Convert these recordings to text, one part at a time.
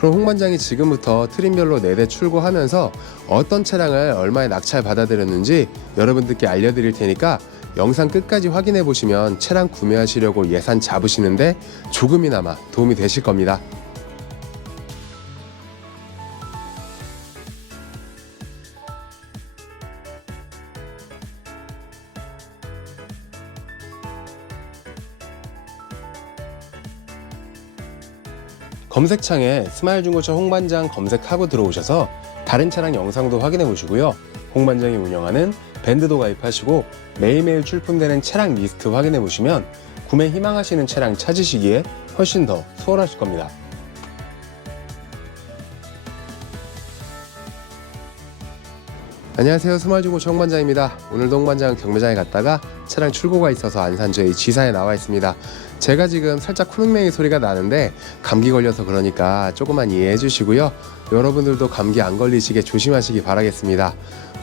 그럼 홍반장이 지금부터 트림별로 4대 출고하면서 어떤 차량을 얼마에 낙찰 받아들였는지 여러분들께 알려드릴 테니까 영상 끝까지 확인해 보시면 차량 구매하시려고 예산 잡으시는데 조금이나마 도움이 되실 겁니다. 검색창에 스마일 중고차 홍반장 검색하고 들어오셔서 다른 차량 영상도 확인해 보시고요. 홍반장이 운영하는 밴드도 가입하시고 매일매일 출품되는 차량 리스트 확인해 보시면 구매 희망하시는 차량 찾으시기에 훨씬 더 수월하실 겁니다. 안녕하세요. 스마일중고차 홍반장입니다. 오늘도 홍반장 경매장에 갔다가 차량 출고가 있어서 안산 저희 지사에 나와 있습니다. 제가 지금 살짝 코맹맹이 소리가 나는데 감기 걸려서 그러니까 조금만 이해해 주시고요. 여러분들도 감기 안 걸리시게 조심하시기 바라겠습니다.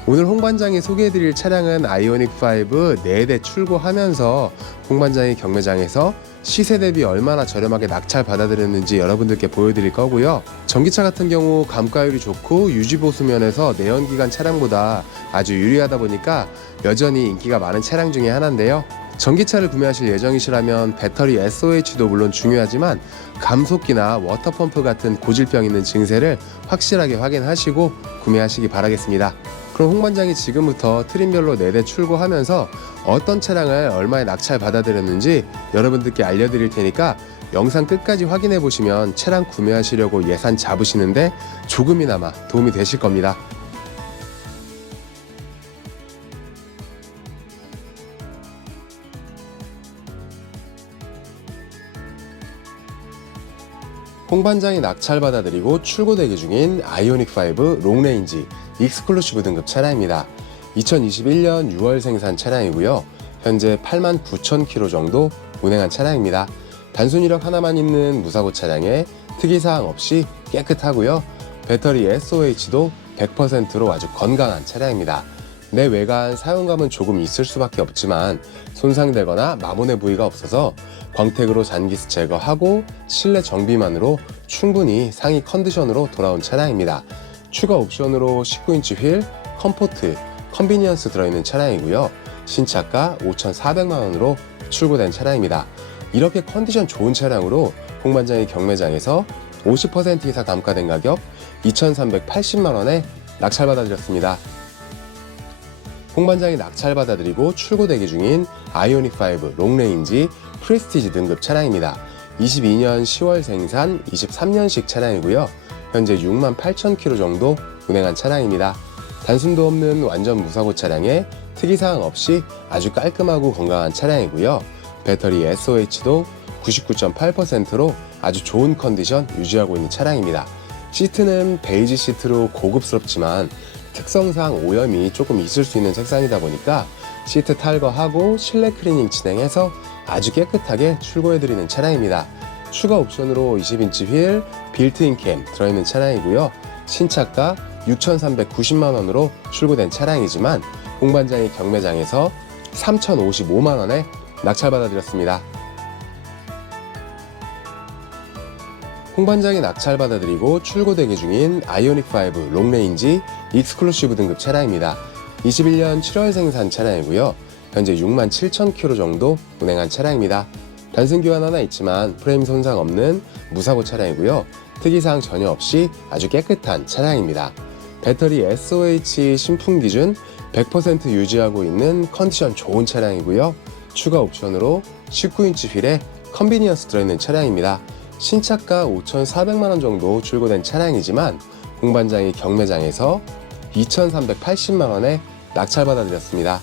오늘 홍반장이 소개해드릴 차량은 아이오닉 5 4대 출고하면서 홍반장이 경매장에서 시세 대비 얼마나 저렴하게 낙찰 받아들였는지 여러분들께 보여드릴 거고요. 전기차 같은 경우 감가율이 좋고 유지보수 면에서 내연기관 차량보다 아주 유리하다 보니까 여전히 인기가 많은 차량 중에 하나인데요. 전기차를 구매하실 예정이시라면 배터리 SOH도 물론 중요하지만 감속기나 워터펌프 같은 고질병 있는 증세를 확실하게 확인하시고 구매하시기 바라겠습니다. 그럼 홍 반장이 지금부터 트림별로 4대 출고하면서 어떤 차량을 얼마에 낙찰 받아들였는지 여러분들께 알려드릴 테니까 영상 끝까지 확인해 보시면 차량 구매하시려고 예산 잡으시는데 조금이나마 도움이 되실 겁니다. 홍반장이 낙찰 받아들이고 출고 대기 중인 아이오닉 5 롱레인지 익스클루시브 등급 차량입니다. 2021년 6월 생산 차량이고요. 현재 8만 9천 킬로 정도 운행한 차량입니다. 단순 이력 하나만 있는 무사고 차량에 특이사항 없이 깨끗하고요. 배터리 SOH도 100%로 아주 건강한 차량입니다. 내 외관 사용감은 조금 있을 수밖에 없지만 손상되거나 마모의 부위가 없어서 광택으로 잔기스 제거하고 실내 정비만으로 충분히 상위 컨디션으로 돌아온 차량입니다. 추가 옵션으로 19인치 휠, 컴포트, 컨비니언스 들어있는 차량이고요. 신차가 5,400만 원으로 출고된 차량입니다. 이렇게 컨디션 좋은 차량으로 홍반장의 경매장에서 50% 이상 감가된 가격 2,380만 원에 낙찰받아드렸습니다. 홍반장이 낙찰 받아들이고 출고 대기 중인 아이오닉 5 롱레인지 프레스티지 등급 차량입니다. 22년 10월 생산 23년식 차량이고요. 현재 6만 8천 킬로 정도 운행한 차량입니다. 단순도 없는 완전 무사고 차량에 특이사항 없이 아주 깔끔하고 건강한 차량이고요. 배터리 SOH도 99.8%로 아주 좋은 컨디션 유지하고 있는 차량입니다. 시트는 베이지 시트로 고급스럽지만 특성상 오염이 조금 있을 수 있는 색상이다 보니까 시트 탈거하고 실내 클리닝 진행해서 아주 깨끗하게 출고해드리는 차량입니다. 추가 옵션으로 20인치 휠, 빌트인 캠 들어있는 차량이고요. 신차가 6,390만 원으로 출고된 차량이지만 홍반장이 경매장에서 3,055만 원에 낙찰받아드렸습니다. 홍반장이 낙찰 받아들이고 출고 대기 중인 아이오닉 5 롱레인지 익스클루시브 등급 차량입니다. 21년 7월 생산 차량이고요. 현재 6만 7천 킬로 정도 운행한 차량입니다. 단순 교환 하나 있지만 프레임 손상 없는 무사고 차량이고요. 특이사항 전혀 없이 아주 깨끗한 차량입니다. 배터리 SOH 신품 기준 100% 유지하고 있는 컨디션 좋은 차량이고요. 추가 옵션으로 19인치 휠에 컨비니언스 들어있는 차량입니다. 신차가 5,400만 원 정도 출고된 차량이지만 홍반장이 경매장에서 2,380만 원에 낙찰받아들였습니다.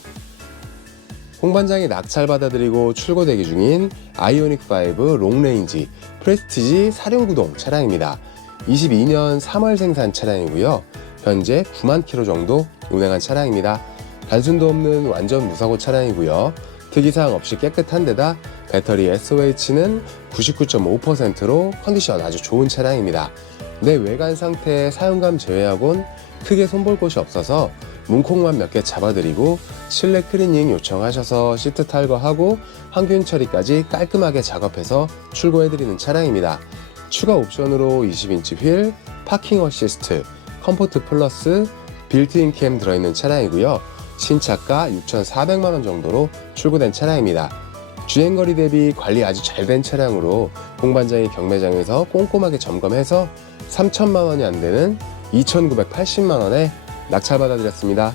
홍반장이 낙찰받아들이고 출고 대기 중인 아이오닉 5 롱레인지 프레스티지 사륜구동 차량입니다. 22년 3월 생산 차량이고요. 현재 9만 킬로 정도 운행한 차량입니다. 단순도 없는 완전 무사고 차량이고요. 특이사항 없이 깨끗한 데다 배터리 SOH는 99.5%로 컨디션 아주 좋은 차량입니다. 내 외관 상태 사용감 제외하곤 크게 손볼 곳이 없어서 문콕만 몇 개 잡아드리고 실내 클리닝 요청하셔서 시트 탈거하고 항균 처리까지 깔끔하게 작업해서 출고해드리는 차량입니다. 추가 옵션으로 20인치 휠, 파킹 어시스트, 컴포트 플러스, 빌트인 캠 들어있는 차량이고요. 신차가 6,400만 원 정도로 출고된 차량입니다. 주행거리 대비 관리 아주 잘 된 차량으로 홍반장이 경매장에서 꼼꼼하게 점검해서 3천만 원이 안 되는 2,980만 원에 낙찰 받아 드렸습니다.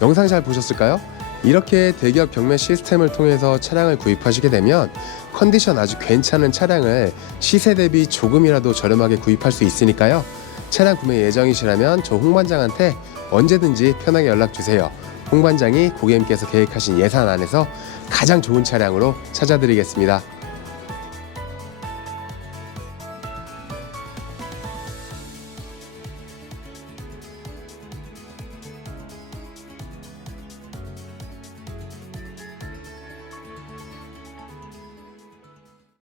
영상 잘 보셨을까요? 이렇게 대기업 경매 시스템을 통해서 차량을 구입하시게 되면 컨디션 아주 괜찮은 차량을 시세 대비 조금이라도 저렴하게 구입할 수 있으니까요. 차량 구매 예정이시라면 저 홍반장한테 언제든지 편하게 연락 주세요. 홍반장이 고객님께서 계획하신 예산 안에서 가장 좋은 차량으로 찾아드리겠습니다.